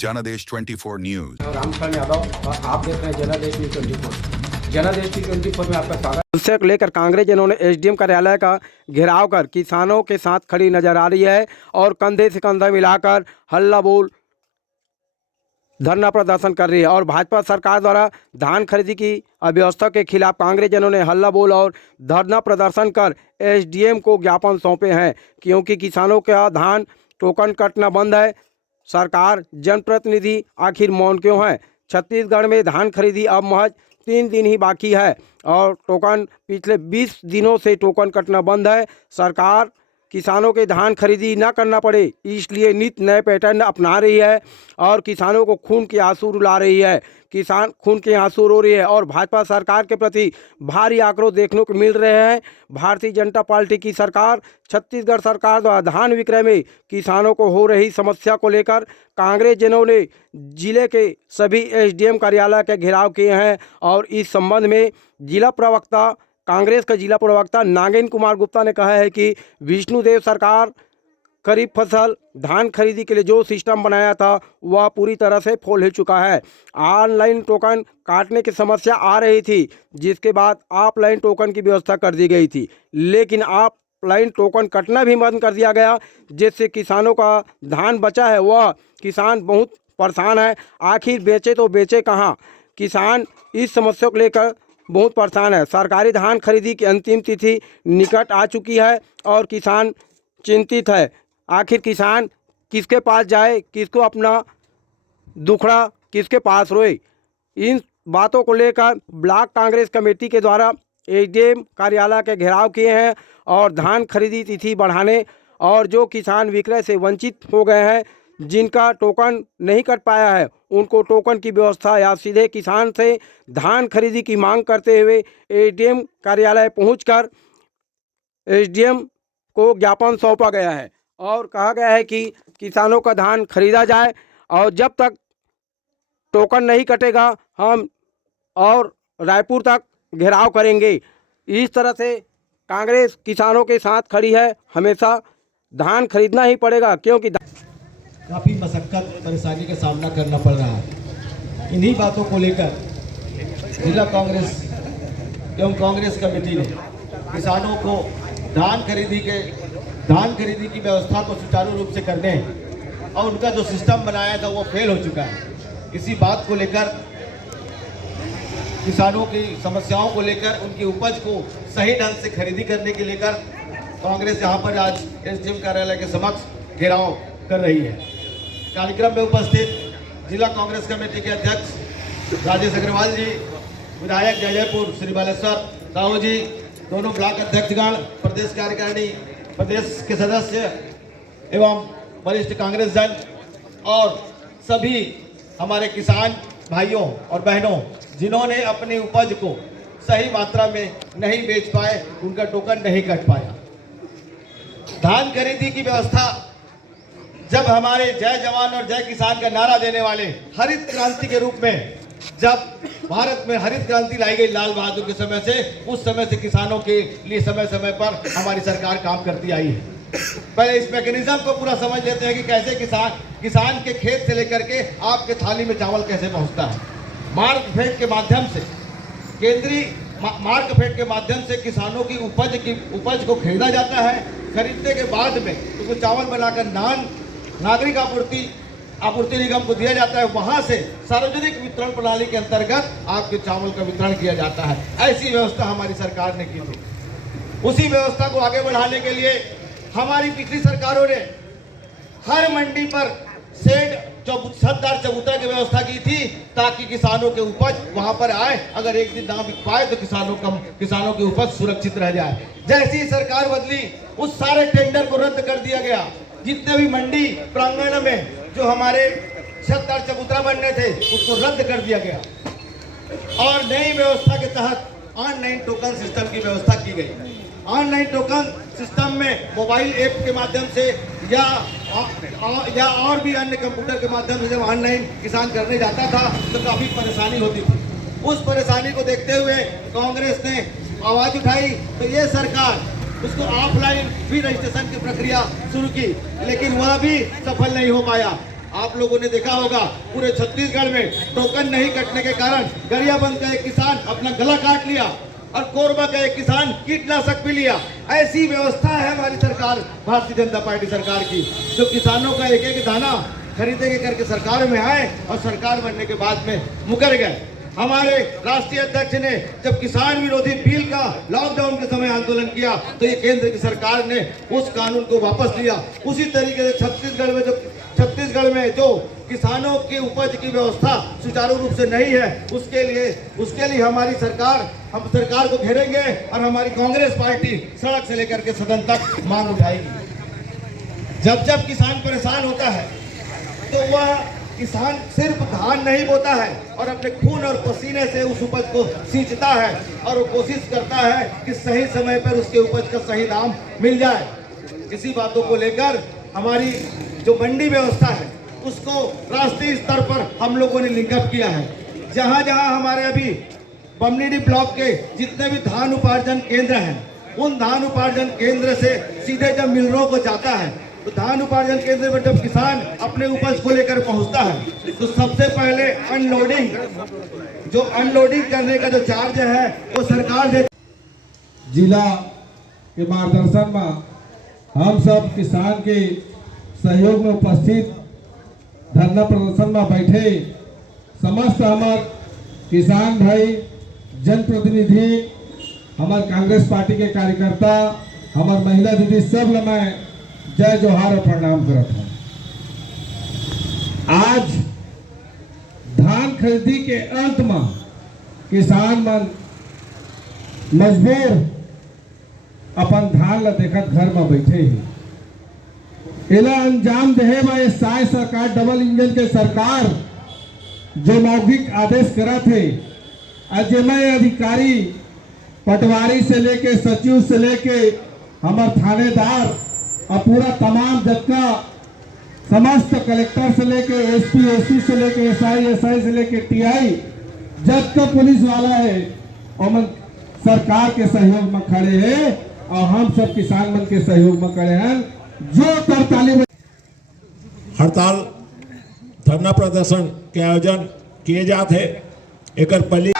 जनादेश 24 न्यूज। रामचंद्र यादव और आप देख रहे हैं जनादेश 24। जनादेश 24 में आपका स्वागत। उससे लेकर कांग्रेस जिन्होंने एसडीएम कार्यालय का घेराव कर किसानों के साथ खड़ी नजर आ रही है और कंधे से कंधा मिलाकर हल्ला बोल धरना प्रदर्शन कर रही है और भाजपा सरकार द्वारा धान खरीदी की अव्यवस्था के खिलाफ कांग्रेस जनों ने हल्ला बोल और धरना प्रदर्शन कर एसडीएम को ज्ञापन सौंपे हैं, क्योंकि किसानों का धान टोकन कटना बंद है। सरकार जनप्रतिनिधि आखिर मौन क्यों है? छत्तीसगढ़ में धान खरीदी अब महज 3 दिन ही बाकी है और टोकन पिछले 20 दिनों से टोकन कटना बंद है। सरकार किसानों के धान खरीदी ना करना पड़े इसलिए नित नए पैटर्न अपना रही है और किसानों को खून के आंसू रुला रही है। किसान खून के आंसू रो रही है और भाजपा सरकार के प्रति भारी आक्रोश देखने को मिल रहे हैं। भारतीय जनता पार्टी की सरकार छत्तीसगढ़ सरकार द्वारा धान विक्रय में किसानों को हो रही समस्या को लेकर कांग्रेस जनों ने जिले के सभी एसडीएम कार्यालय के घेराव किए हैं और इस संबंध में जिला प्रवक्ता कांग्रेस का जिला प्रवक्ता नागेंद्र कुमार गुप्ता ने कहा है कि विष्णुदेव सरकार खरीफ फसल धान खरीदी के लिए जो सिस्टम बनाया था वह पूरी तरह से फेल हो चुका है। ऑनलाइन टोकन काटने की समस्या आ रही थी, जिसके बाद ऑफलाइन टोकन की व्यवस्था कर दी गई थी, लेकिन ऑफलाइन टोकन कटना भी बंद कर दिया गया, जिससे किसानों का धान बचा है वह किसान बहुत परेशान है। आखिर बेचे तो बेचे कहाँ? किसान इस समस्या को लेकर बहुत परेशान है। सरकारी धान खरीदी की अंतिम तिथि निकट आ चुकी है और किसान चिंतित है। आखिर किसान किसके पास जाए, किसको अपना दुखड़ा किसके पास रोए? इन बातों को लेकर ब्लॉक कांग्रेस कमेटी के द्वारा एसडीएम कार्यालय के घेराव किए हैं और धान खरीदी तिथि बढ़ाने और जो किसान विक्रय से वंचित हो गए हैं, जिनका टोकन नहीं कट पाया है, उनको टोकन की व्यवस्था या सीधे किसान से धान खरीदी की मांग करते हुए एसडीएम कार्यालय पहुंचकर एसडीएम को ज्ञापन सौंपा गया है और कहा गया है कि किसानों का धान खरीदा जाए और जब तक टोकन नहीं कटेगा हम और रायपुर तक घेराव करेंगे। इस तरह से कांग्रेस किसानों के साथ खड़ी है। हमेशा धान खरीदना ही पड़ेगा, क्योंकि काफ़ी मशक्क़त परेशानी का सामना करना पड़ रहा है। इन्हीं बातों को लेकर जिला कांग्रेस एवं कांग्रेस कमेटी ने किसानों को धान खरीदी की व्यवस्था को सुचारू रूप से करने और उनका जो सिस्टम बनाया था वो फेल हो चुका है। इसी बात को लेकर किसानों की समस्याओं को लेकर उनकी उपज को सही ढंग से खरीदी करने के लेकर कांग्रेस यहाँ पर आज एसडीएम कार्यालय के समक्ष घेराव कर रही है। कार्यक्रम में उपस्थित जिला कांग्रेस कमेटी के अध्यक्ष राजेश अग्रवाल जी, विधायक जयपुर श्री बालेश्वर साहू जी, दोनों ब्लॉक अध्यक्षगण, प्रदेश कार्यकारिणी, प्रदेश के सदस्य एवं वरिष्ठ कांग्रेस जन और सभी हमारे किसान भाइयों और बहनों जिन्होंने अपनी उपज को सही मात्रा में नहीं बेच पाए, उनका टोकन नहीं कट पाया। धान खरीदी की व्यवस्था जब हमारे जय जवान और जय किसान का नारा देने वाले हरित क्रांति के रूप में जब भारत में हरित क्रांति लाई गई लाल बहादुर के समय से, उस समय से किसानों के लिए समय समय पर हमारी सरकार काम करती आई है। पहले इस मैकेनिज्म को पूरा समझ लेते हैं कि कैसे किसान के खेत से लेकर के आपके थाली में चावल कैसे पहुंचता है। मार्क फेड के माध्यम से, केंद्रीय मार्क फेड के माध्यम से किसानों की उपज को खरीदा जाता है। खरीदने के बाद में उसको चावल बनाकर नागरिक आपूर्ति निगम को दिया जाता है। वहां से सार्वजनिक वितरण प्रणाली के अंतर्गत आपके चावल का वितरण किया जाता है। ऐसी व्यवस्था हमारी सरकार ने की थी। उसी व्यवस्था को आगे बढ़ाने के लिए हमारी पिछली सरकारों ने हर मंडी पर शेड छतदार चबूतरा की व्यवस्था की थी, ताकि किसानों के उपज वहां पर आए, अगर एक दिन ना बिक पाए तो किसानों की उपज सुरक्षित रह जाए। जैसी ही सरकार बदली, उस सारे टेंडर को रद्द कर दिया गया। जितने भी मंडी प्रांगण में जो हमारे छतदार चबूतरा बनने थे, उसको रद्द कर दिया गया और नई व्यवस्था के तहत ऑनलाइन टोकन सिस्टम की व्यवस्था की गई। ऑनलाइन टोकन सिस्टम में मोबाइल ऐप के माध्यम से या और भी अन्य कंप्यूटर के माध्यम से जब ऑनलाइन किसान करने जाता था तो काफ़ी परेशानी होती थी। उस परेशानी को देखते हुए कांग्रेस ने आवाज़ उठाई तो ये सरकार उसको ऑफलाइन भी रजिस्ट्रेशन की प्रक्रिया शुरू की, लेकिन वह भी सफल नहीं हो पाया। आप लोगों ने देखा होगा पूरे छत्तीसगढ़ में टोकन नहीं कटने के कारण गरियाबंद का एक किसान अपना गला काट लिया और कोरबा का एक किसान कीटनाशक भी लिया। ऐसी व्यवस्था है हमारी सरकार, भारतीय जनता पार्टी सरकार की, जो किसानों का एक एक दाना खरीदेंगे करके सरकार में आए और सरकार बनने के बाद में मुकर गए। हमारे राष्ट्रीय अध्यक्ष ने जब किसान विरोधी बिल का लॉकडाउन के समय आंदोलन किया तो ये केंद्र की सरकार ने उस कानून को वापस लिया। उसी तरीके से छत्तीसगढ़ में जो किसानों की उपज की व्यवस्था सुचारू रूप से नहीं है, उसके लिए हमारी सरकार, हम सरकार को घेरेंगे और हमारी कांग्रेस पार्टी सड़क से लेकर के सदन तक मांग उठाएगी। जब किसान परेशान होता है तो वह किसान सिर्फ धान नहीं बोता है और अपने खून और पसीने से उस उपज को सींचता है और वो कोशिश करता है कि सही समय पर उसके उपज का सही दाम मिल जाए। इसी बातों को लेकर हमारी जो मंडी व्यवस्था है उसको राष्ट्रीय स्तर पर हम लोगों ने लिंकअप किया है। जहां जहां हमारे अभी बमनीडी ब्लॉक के जितने भी धान उपार्जन केंद्र हैं, उन धान उपार्जन केंद्र से सीधे जब मिलरों को जाता है तो धान उपार्जन केंद्र पर जब किसान अपने उपज को लेकर पहुंचता है तो सबसे पहले अनलोडिंग करने का जो चार्ज है वो सरकार दे। जिला के मार्गदर्शन में हम सब किसान के सहयोग में उपस्थित धरना प्रदर्शन में बैठे समस्त हमार किसान भाई, जनप्रतिनिधि, हमार कांग्रेस पार्टी के कार्यकर्ता, हमार महिला दीदी सब मैं जय जोहार और प्रणाम करत हूं। आज धान खरीदी के अंत में किसान मन मजबूर अपन धान ला देखत घर में बैठे ही। एला अंजाम देहे में साय सरकार, डबल इंजन के सरकार जो मौखिक आदेश करत है, अजमय अधिकारी पटवारी से लेके सचिव से लेके हमार थानेदार और पूरा तमाम जत्था समस्त कलेक्टर से लेके एसपी, एससी से लेके एसआई से लेके टीआई जत्था पुलिस वाला है और मन सरकार के सहयोग में खड़े हैं और हम सब किसान मन के सहयोग में खड़े हैं। जो तरताली में हड़ताल धरना प्रदर्शन के आयोजन किए जाते हैं, एक पहली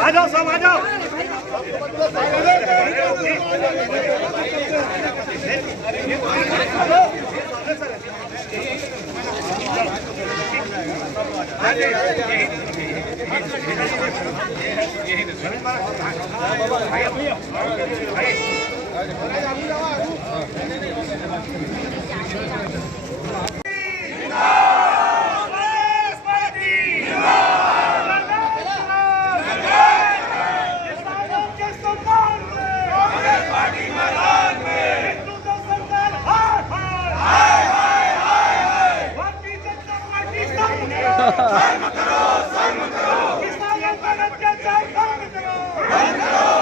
आ जाओ सब आ जाओ। किसानों पर अत्याचार बंद करो।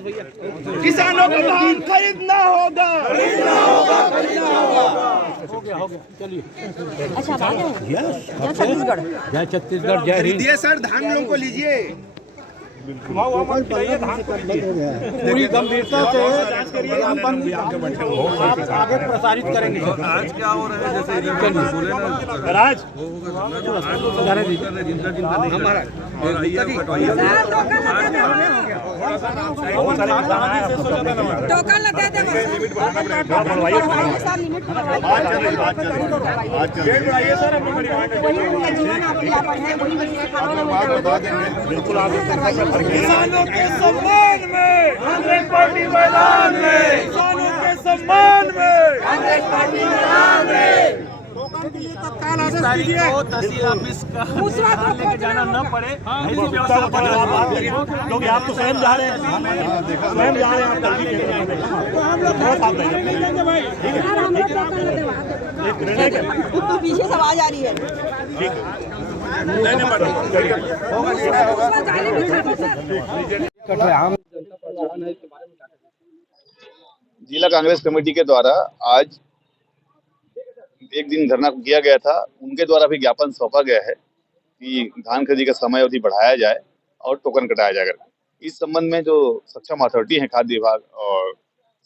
किसानों को धान खरीदना होगा। जय छत्तीसगढ़, जय हिंद। लीजिए सर, धान लोगों को लीजिए। पूरी गंभीरता से अपन आगे प्रसारित करेंगे। आज क्या हो रहा है, जैसे राज हमारा टोकन लगा दे किसानों के सम्मान में कांग्रेस पार्टी मैदान में, किसानों के सम्मान में कांग्रेस पार्टी मैदान में। तत्काल आदेश दीजिए। तहसील ऑफिस का लेके जाना न पड़े, ऐसी व्यवस्था लोग आप तो स्वयं जा रहे हैं, स्वयं जा रहे हैं, पीछे से आवाज आ रही है। जिला कांग्रेस कमेटी के द्वारा आज एक दिन धरना किया गया था। उनके द्वारा भी ज्ञापन सौंपा गया है कि धान खरीदी का समय अवधि बढ़ाया जाए और टोकन कटाया जाए। इस संबंध में जो सक्षम अथॉरिटी है खाद्य विभाग और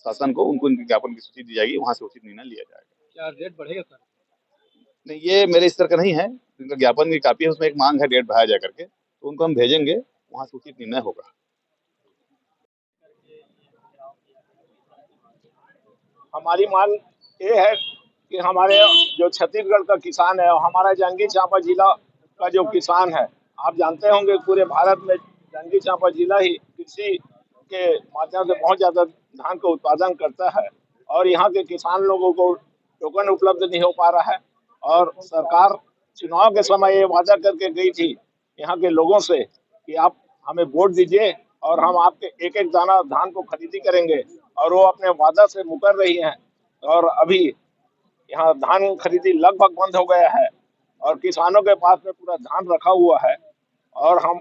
शासन को, उनको इनके ज्ञापन की सूची दी जाएगी, वहां से उचित निर्णय लिया जाएगा। क्या रेट बढ़ेगा सर? नहीं, ये मेरे स्तर का नहीं है। इनका ज्ञापन की कापी है, उसमें एक मांग है रेट बढ़ाया जाए करके, तो उनको हम भेजेंगे, वहां से उचित निर्णय होगा। हमारी मांग ये है कि हमारे जो छत्तीसगढ़ का किसान है और हमारा जांजगीर चांपा जिला का जो किसान है, आप जानते होंगे पूरे भारत में जांजगीर चांपा जिला ही कृषि के माध्यम से बहुत ज़्यादा धान का उत्पादन करता है और यहाँ के किसान लोगों को टोकन उपलब्ध नहीं हो पा रहा है। और सरकार चुनाव के समय ये वादा करके गई थी यहाँ के लोगों से कि आप हमें वोट दीजिए और हम आपके एक एक दाना धान को खरीदी करेंगे, और वो अपने वादा से मुकर रही हैं। और अभी यहाँ धान खरीदी लगभग बंद हो गया है और किसानों के पास में पूरा धान रखा हुआ है। और हम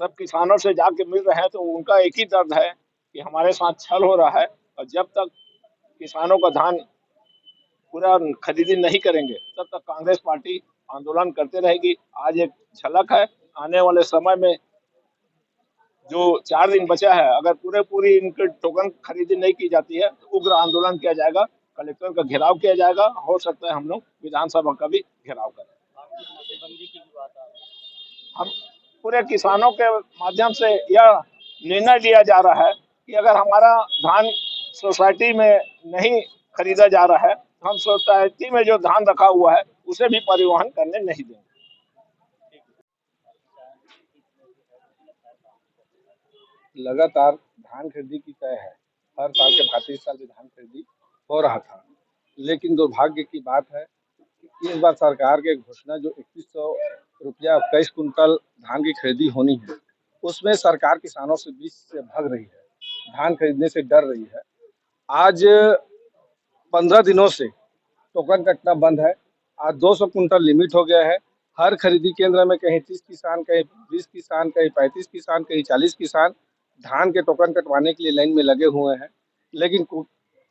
सब किसानों से जाके मिल रहे हैं तो उनका एक ही दर्द है कि हमारे साथ छल हो रहा है, और जब तक किसानों का धान पूरा खरीदी नहीं करेंगे तब तक कांग्रेस पार्टी आंदोलन करते रहेगी। आज एक झलक है, आने वाले समय में जो 4 दिन बचा है, अगर पूरी इनके टोकन खरीदी नहीं की जाती है तो उग्र आंदोलन किया जाएगा, कलेक्टर का घेराव किया जाएगा, हो सकता है हम लोग विधानसभा का भी घेराव करें। हम पूरे किसानों के माध्यम से यह निर्णय लिया जा रहा है कि अगर हमारा धान सोसाइटी में नहीं खरीदा जा रहा है, हम सोसाइटी में जो धान रखा हुआ है उसे भी परिवहन करने नहीं देंगे। लगातार धान खरीदी की तय है। हर साल के भांति इस साल भी धान खरीदी हो रहा था, लेकिन दुर्भाग्य की बात है कि इस बार सरकार के घोषणा जो 2100 रुपया 21 कुंटल धान की खरीदी होनी है, उसमें सरकार किसानों से बीच से भाग रही है, धान खरीदने से डर रही है। आज 15 दिनों से टोकन कटना बंद है। आज 200 कुंटल लिमिट हो गया है। हर खरीदी केंद्र में कहीं 30 किसान, कहीं 20 किसान, कहीं 35 किसान, कहीं 40 किसान धान के टोकन कटवाने के लिए लाइन में लगे हुए हैं। लेकिन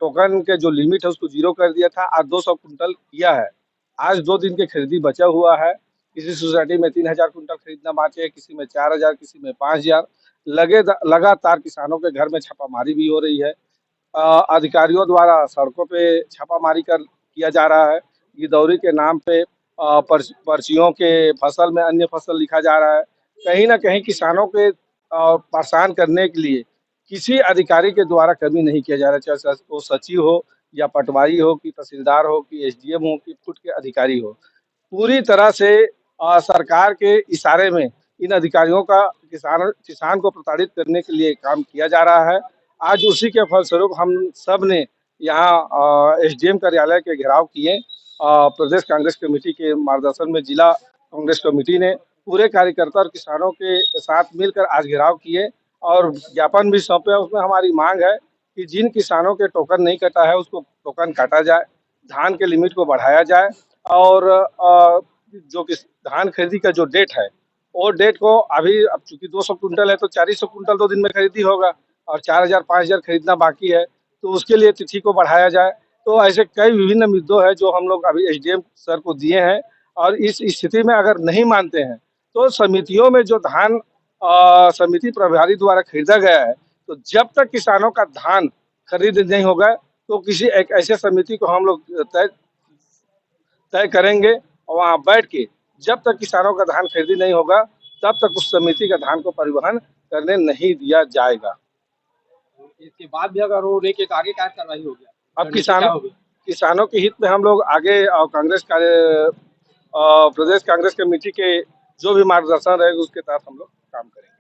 टोकन के जो लिमिट है उसको 0 कर दिया था। आज 200 कुंटल किया है। आज 2 दिन की खरीदी बचा हुआ है। किसी सोसाइटी में 3000 कुंटल खरीदना बाकी है, किसी में 4000, किसी में 5000। लगातार किसानों के घर में छापामारी भी हो रही है। अधिकारियों द्वारा सड़कों पे छापामारी किया जा रहा है। गिरदौरी के नाम पे पर्चियों के फसल में अन्य फसल लिखा जा रहा है। कहीं ना कहीं किसानों के परेशान करने के लिए किसी अधिकारी के द्वारा कमी नहीं किया जा रहा, चाहे वो सचिव हो या पटवारी हो कि तहसीलदार हो कि एसडीएम हो कि फुट के अधिकारी हो। पूरी तरह से सरकार के इशारे में इन अधिकारियों का किसान को प्रताड़ित करने के लिए काम किया जा रहा है। आज उसी के फलस्वरूप हम सब ने यहाँ एसडीएम कार्यालय के घेराव किए। प्रदेश कांग्रेस कमेटी के मार्गदर्शन में जिला कांग्रेस कमेटी ने पूरे कार्यकर्ता और किसानों के साथ मिलकर आज घेराव किए और ज्ञापन भी सौंपे। उसमें हमारी मांग है कि जिन किसानों के टोकन नहीं कटा है उसको टोकन काटा जाए, धान के लिमिट को बढ़ाया जाए, और जो धान खरीदी का जो डेट है वो डेट को अभी अब चूंकि 200 कुंटल है तो 400 कुंटल 2 दिन में खरीदी होगा, और 4,000-5,000 खरीदना बाकी है, तो उसके लिए तिथि को बढ़ाया जाए। तो ऐसे कई विभिन्न मुद्दों हैं जो हम लोग अभी एसडीएम सर को दिए हैं, और इस स्थिति में अगर नहीं मानते हैं तो समितियों में जो धान समिति प्रभारी द्वारा खरीदा गया है, तो जब तक किसानों का धान खरीद नहीं होगा तो किसी एक ऐसे समिति को हम लोग तय करेंगे, और वहाँ बैठ के जब तक किसानों का धान खरीदी नहीं होगा तब तक उस समिति का धान को परिवहन करने नहीं दिया जाएगा। इसके बाद भी अगर वो लेके तो आगे क्या कार्रवाई होगी? अब किसानों के हित में हम लोग आगे प्रदेश कांग्रेस कमेटी के जो भी मार्गदर्शन रहेगा उसके तहत हम लोग काम करेंगे।